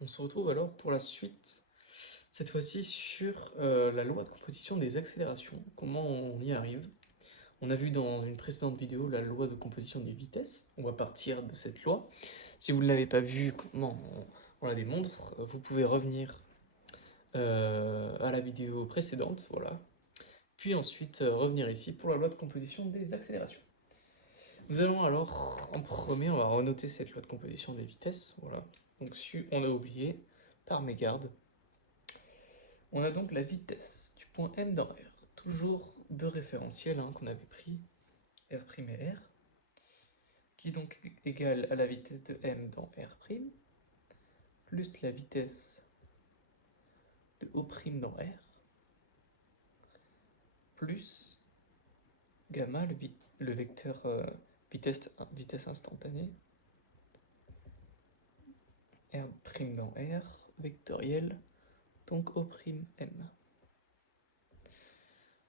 On se retrouve alors pour la suite, cette fois-ci sur la loi de composition des accélérations, comment on y arrive. On a vu dans une précédente vidéo la loi de composition des vitesses, on va partir de cette loi. Si vous ne l'avez pas vu, comment on la démontre, vous pouvez revenir à la vidéo précédente, voilà. Puis ensuite revenir ici pour la loi de composition des accélérations. Nous allons alors, en premier, on va renoter cette loi de composition des vitesses, voilà. Donc on a oublié, par mégarde. On a donc la vitesse du point M dans R, toujours deux référentiels qu'on avait pris, R' et R, qui est donc égale à la vitesse de M dans R', plus la vitesse de O' dans R, plus gamma, le vecteur vitesse instantanée, R' dans R, vectoriel, donc O'M.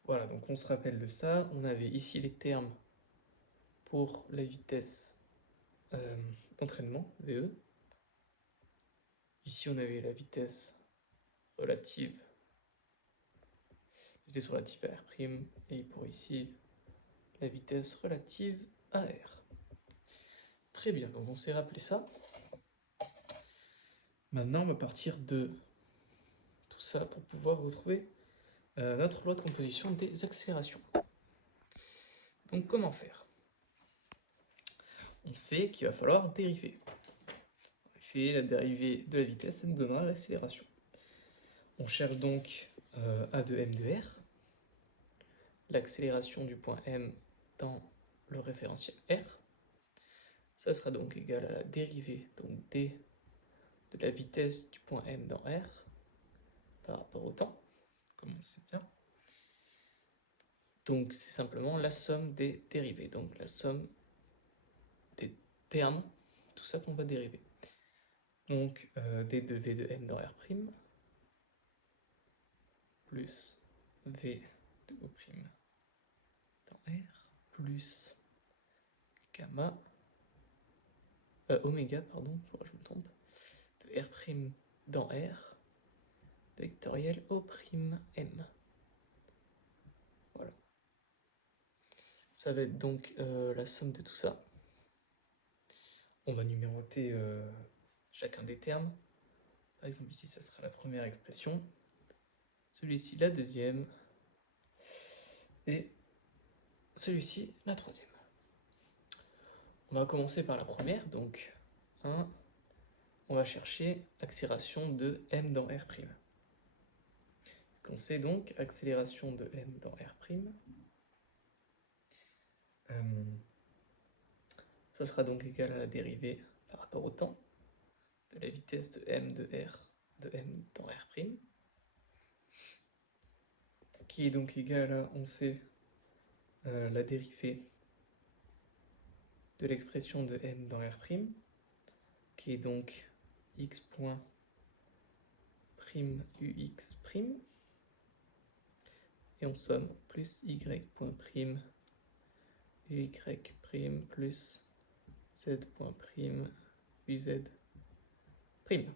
Voilà, donc on se rappelle de ça. On avait ici les termes pour la vitesse d'entraînement, VE. Ici, on avait la vitesse relative à R', et pour ici, la vitesse relative à R. Très bien, donc on s'est rappelé ça. Maintenant, on va partir de tout ça pour pouvoir retrouver notre loi de composition des accélérations. Donc, comment faire? On sait qu'il va falloir dériver. En effet, la dérivée de la vitesse, ça nous donnera l'accélération. On cherche donc A de M de R, l'accélération du point M dans le référentiel R. Ça sera donc égal à la dérivée donc d de la vitesse du point M dans R par rapport au temps, comme on sait bien. Donc c'est simplement la somme des dérivées, donc la somme des termes, tout ça qu'on va dériver. Donc d de V de M dans R', plus V de O' dans R, plus gamma, oméga, pardon, je me trompe, de R' dans R, vectoriel O'M. Voilà. Ça va être donc la somme de tout ça. On va numéroter chacun des termes. Par exemple, ici, ça sera la première expression. Celui-ci, la deuxième. Et celui-ci, la troisième. On va commencer par la première. Donc, 1. On va chercher accélération de M dans R'. Ce qu'on sait donc, accélération de M dans R'. Ça sera donc égal à la dérivée par rapport au temps de la vitesse de M de M dans R', qui est donc égal à, on sait, la dérivée de l'expression de M dans R', qui est donc x point prime ux prime, et on somme plus y point prime uy prime plus z point prime uz prime.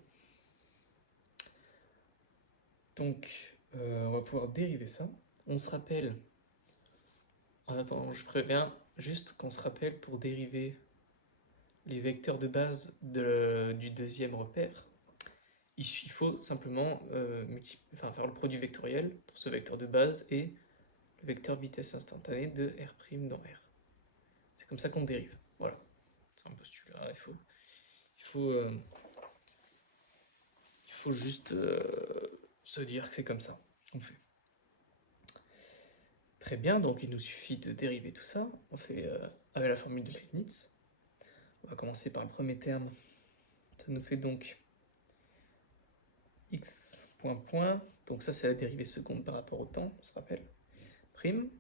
Donc on va pouvoir dériver ça. On se rappelle, en attendant, je préviens juste qu'on se rappelle pour dériver les vecteurs de base du deuxième repère, il faut simplement faire le produit vectoriel pour ce vecteur de base et le vecteur vitesse instantanée de R' dans R. C'est comme ça qu'on dérive. Voilà. C'est un postulat. Il faut juste se dire que c'est comme ça qu'on fait. Très bien, donc il nous suffit de dériver tout ça. On fait avec la formule de Leibniz. On va commencer par le premier terme. Ça nous fait donc x point point. Donc ça, c'est la dérivée seconde par rapport au temps, on se rappelle. Prime.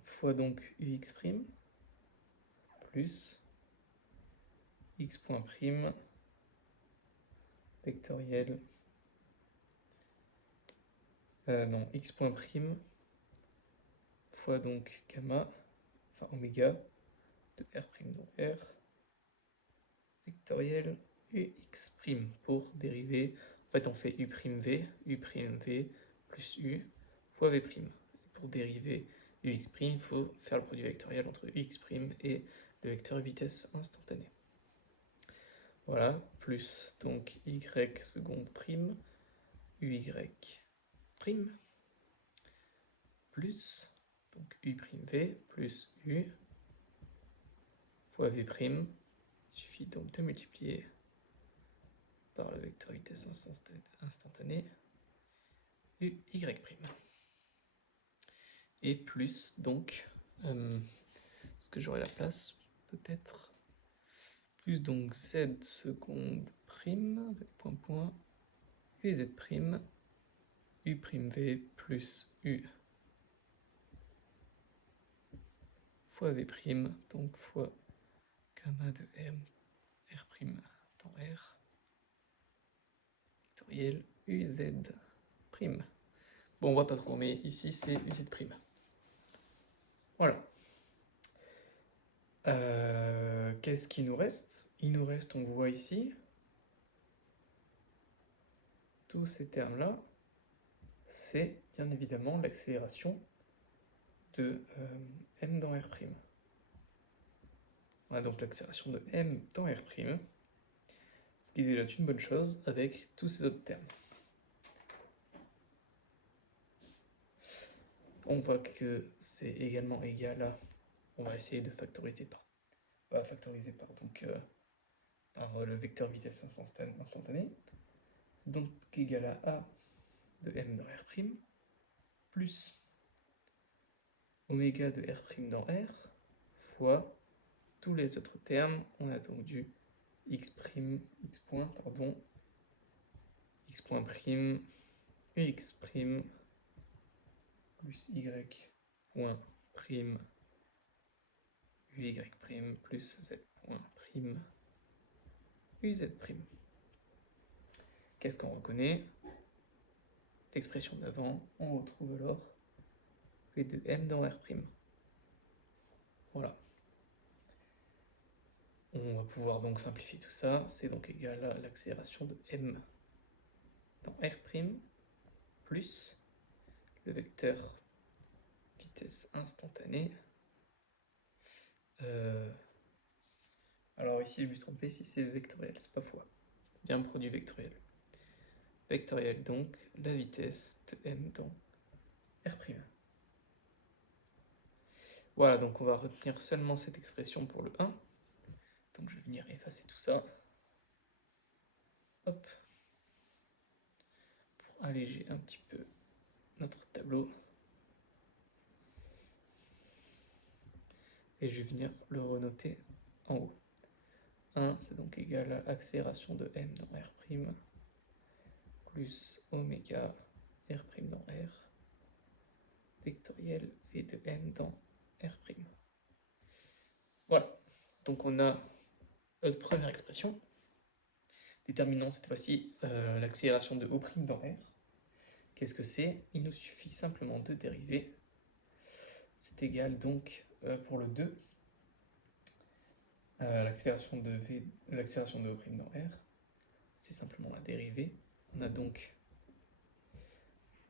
Fois donc ux prime. Plus x point prime vectoriel. Non, x point prime fois donc gamma, enfin oméga, de R' dans R, vectoriel ux' pour dériver. En fait, on fait u'v plus u fois v'. Pour dériver ux', il faut faire le produit vectoriel entre ux' et le vecteur vitesse instantanée. Voilà, plus donc y seconde prime, uy' plus donc u'v plus u fois v'. Il suffit donc de multiplier par le vecteur vitesse instantanée, uy'. Et plus donc, est-ce que j'aurai la place peut-être, plus donc z seconde prime, z point point, uz', u'v plus u fois v', donc fois gamma de m r' dans r, vectoriel uz'. Bon, on voit pas trop, mais ici c'est uz'. Voilà. Qu'est-ce qu'il nous reste? Il nous reste, on voit ici, tous ces termes-là, c'est bien évidemment l'accélération de m dans r'. On a donc l'accélération de m dans r', ce qui est déjà une bonne chose avec tous ces autres termes. On voit que c'est également égal à, on va essayer de factoriser par, par le vecteur vitesse instantanée, donc égal à a de m dans r' plus oméga de r' dans r fois tous les autres termes. On a donc du x' prime x point prime ux' plus y point prime uy' plus z point prime uz'. Qu'est-ce qu'on reconnaît? L'expression d'avant, on retrouve alors v de m dans r'. Voilà. On va pouvoir donc simplifier tout ça. C'est donc égal à l'accélération de m dans r' plus le vecteur vitesse instantanée. Alors ici, je me suis trompé, si c'est vectoriel, c'est pas fois. C'est bien un produit vectoriel. Vectoriel, donc, la vitesse de m dans r'. Voilà, donc on va retenir seulement cette expression pour le 1. Donc je vais venir effacer tout ça. Hop. Pour alléger un petit peu notre tableau. Et je vais venir le renoter en haut. 1, c'est donc égal à accélération de m dans r' plus oméga r' dans r, vectoriel v de m dans r'. Voilà, donc on a notre première expression, déterminant cette fois-ci l'accélération de O' dans r. Qu'est-ce que c'est? Il nous suffit simplement de dériver. C'est égal donc pour le 2, l'accélération de O' dans r, c'est simplement la dérivée. On a donc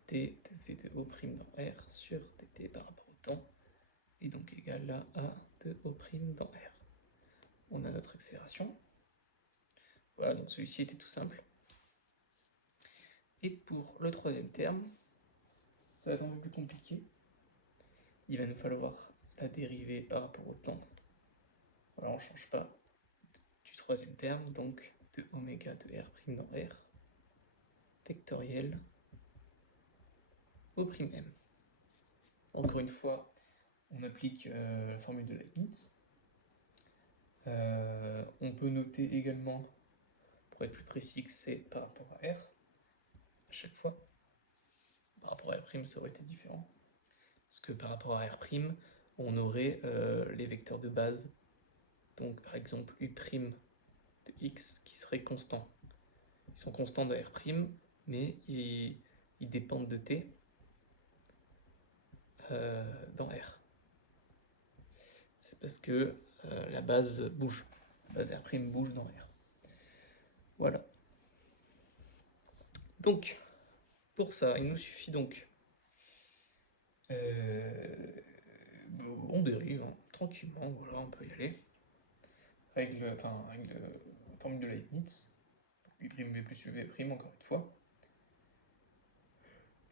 d de v de O' dans r sur dt par rapport au temps, et donc égal à a de O' dans r. On a notre accélération. Voilà, donc celui-ci était tout simple. Et pour le troisième terme, ça va être un peu plus compliqué. Il va nous falloir la dérivée par rapport au temps. Alors on ne change pas du troisième terme, donc de oméga de r' dans r, vectoriel O'M. Encore une fois, on applique la formule de Leibniz. On peut noter également, pour être plus précis, que c'est par rapport à R, à chaque fois. Par rapport à R', ça aurait été différent. Parce que par rapport à R', on aurait les vecteurs de base. Donc par exemple, U' de x qui serait constant. Ils sont constants de R', mais ils dépendent de t dans R. C'est parce que la base bouge. La base R' bouge dans R. Voilà. Donc, pour ça, il nous suffit donc... on dérive, hein, tranquillement, voilà, on peut y aller. Règle, formule de Leibniz. U' V plus UV', encore une fois.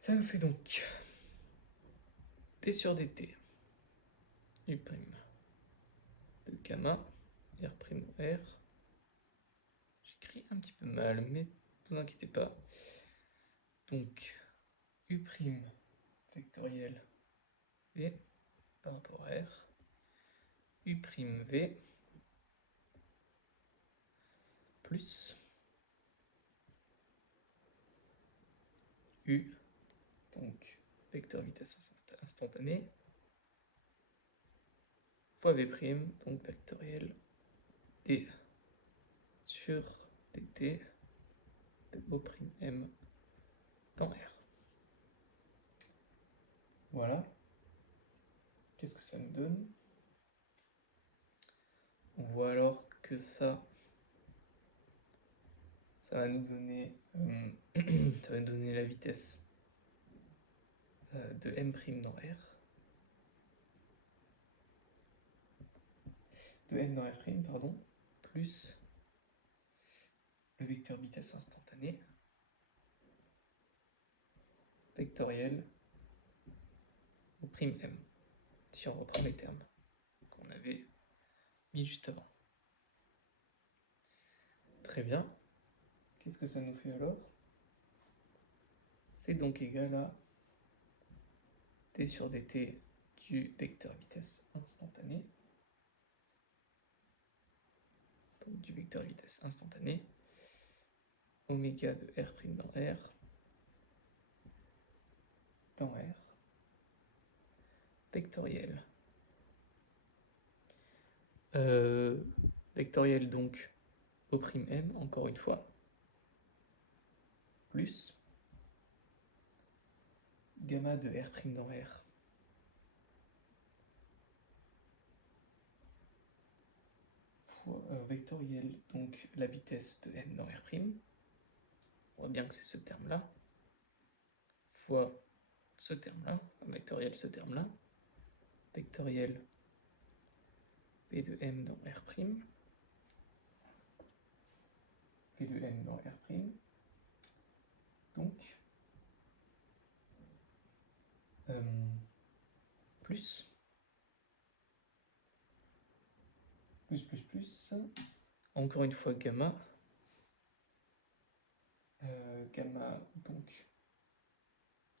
Ça nous fait donc T sur dt, U' de gamma, R' dans R. J'écris un petit peu mal, mais ne vous inquiétez pas. Donc, U' vectoriel V par rapport à R, U' V plus U, donc vecteur vitesse instantanée, fois V', donc vectoriel D sur dt de O'M dans R. Voilà. Qu'est-ce que ça nous donne? On voit alors que ça va nous donner, ça va nous donner la vitesse de M' dans R, de M dans R', pardon, plus le vecteur vitesse instantanée, vectoriel au prime M, si on reprend les termes qu'on avait mis juste avant. Très bien. Qu'est-ce que ça nous fait alors? C'est donc égal à t sur dt du vecteur vitesse instantanée, donc du vecteur vitesse instantanée, oméga de R' dans R, vectoriel. Vectoriel donc au prime M, encore une fois, plus gamma de R' dans R fois vectoriel donc la vitesse de M dans R', on voit bien que c'est ce terme-là, fois ce terme-là, vectoriel ce terme-là, vectoriel V de M dans R', V de M dans R', donc plus encore une fois gamma, gamma donc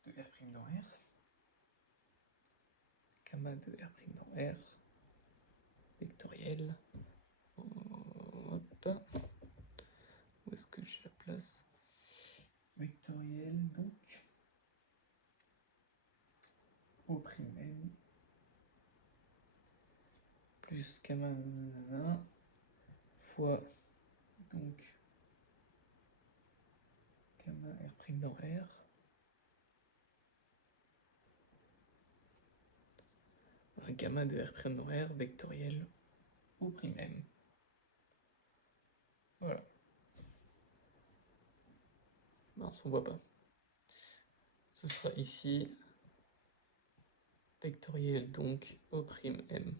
de R' dans R, gamma de R' dans R, vectoriel, hop, où est-ce que je la place? Vectoriel donc au prime n plus gamma fois donc gamma R' dans R gamma de R' dans R vectoriel au prime m. Voilà. Mince, on voit pas. Ce sera ici vectoriel donc au prime m.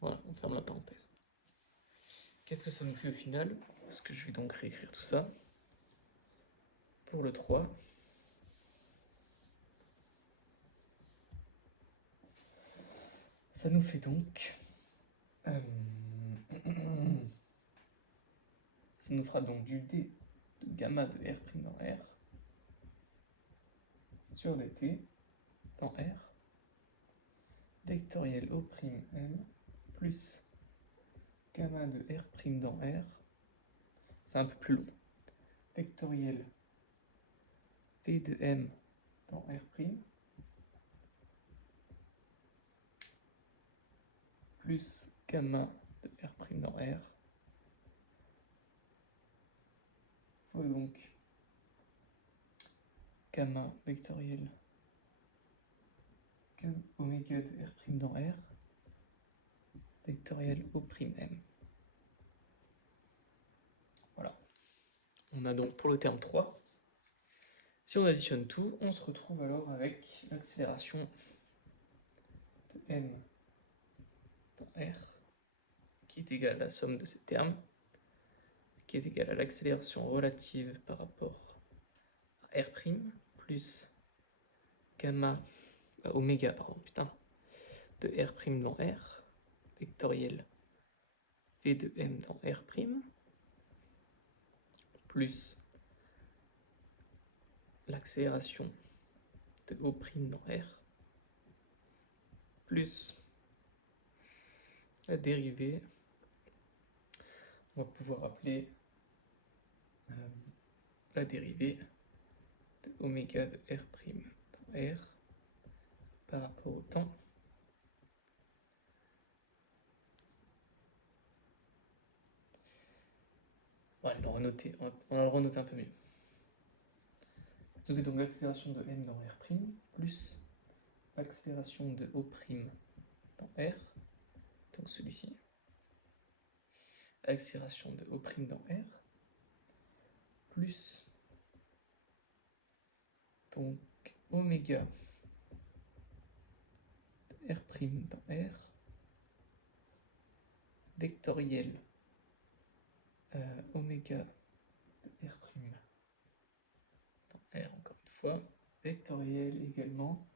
Voilà, on ferme la parenthèse. Qu'est-ce que ça nous fait au final? Parce que je vais donc réécrire tout ça. Pour le 3, ça nous fait donc... ça nous fera donc du d de gamma de R' dans R sur dt dans R vectoriel au prime m plus gamma de R' dans R, c'est un peu plus long, vectoriel V de M dans R' plus gamma de R' dans R fois donc gamma vectoriel oméga de R' dans R vectoriel au prime M. Voilà. On a donc pour le terme 3, si on additionne tout, on se retrouve alors avec l'accélération de m dans R, qui est égale à la somme de ces termes, qui est égale à l'accélération relative par rapport à R', plus gamma, oméga, pardon, putain, de R' dans R, vectoriel V de m dans R', plus l'accélération de O' dans R, plus la dérivée, on va pouvoir appeler la dérivée de oméga de R' dans R par rapport au temps on va le renoter un peu mieux. Donc l'accélération de m dans R' plus l'accélération de O' dans R, donc celui-ci, l'accélération de O' dans R, plus donc oméga de R' dans R, vectoriel oméga de R' dans R encore une fois, vectoriel également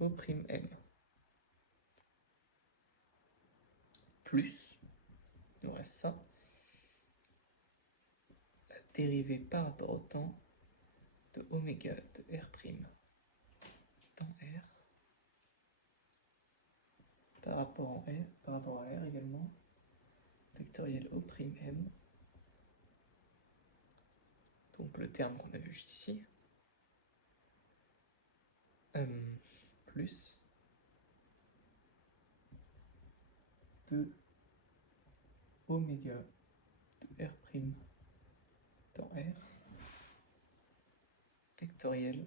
O'M, plus, il nous reste ça, la dérivée par rapport au temps de oméga de R' dans R, par rapport à R également, vectoriel O'M, donc le terme qu'on a vu juste ici, plus de oméga de R' dans R, vectoriel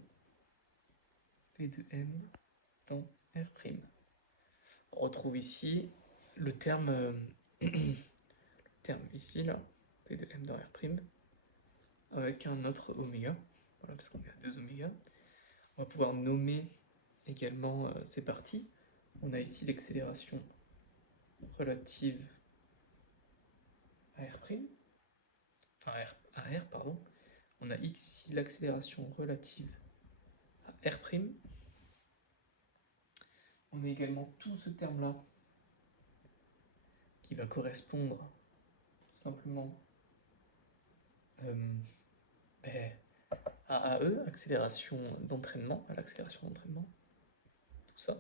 V de m dans R'. On retrouve ici le terme, ici, là, V de m dans R', avec un autre oméga, voilà, parce qu'on est à 2 oméga. On va pouvoir nommer également ces parties. On a ici l'accélération relative à R', enfin à R, pardon. On a ici l'accélération relative à R'. On a également tout ce terme-là qui va correspondre tout simplement à AE, accélération d'entraînement, à l'accélération d'entraînement, tout ça.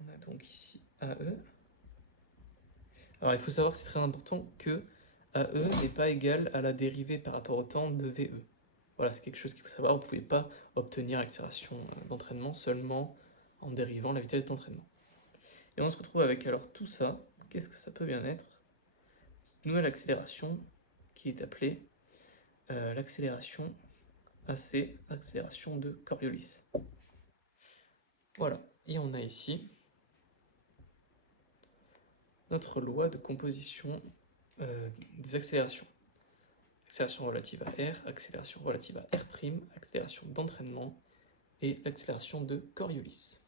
On a donc ici AE. Alors il faut savoir que c'est très important que AE n'est pas égal à la dérivée par rapport au temps de VE. Voilà, c'est quelque chose qu'il faut savoir, vous ne pouvez pas obtenir l'accélération d'entraînement seulement en dérivant la vitesse d'entraînement. Et on se retrouve avec alors tout ça, qu'est-ce que ça peut bien être? Cette nouvelle accélération qui est appelée l'accélération AC, accélération de Coriolis. Voilà, et on a ici notre loi de composition des accélérations. Accélération relative à R, accélération relative à R', accélération d'entraînement et l'accélération de Coriolis.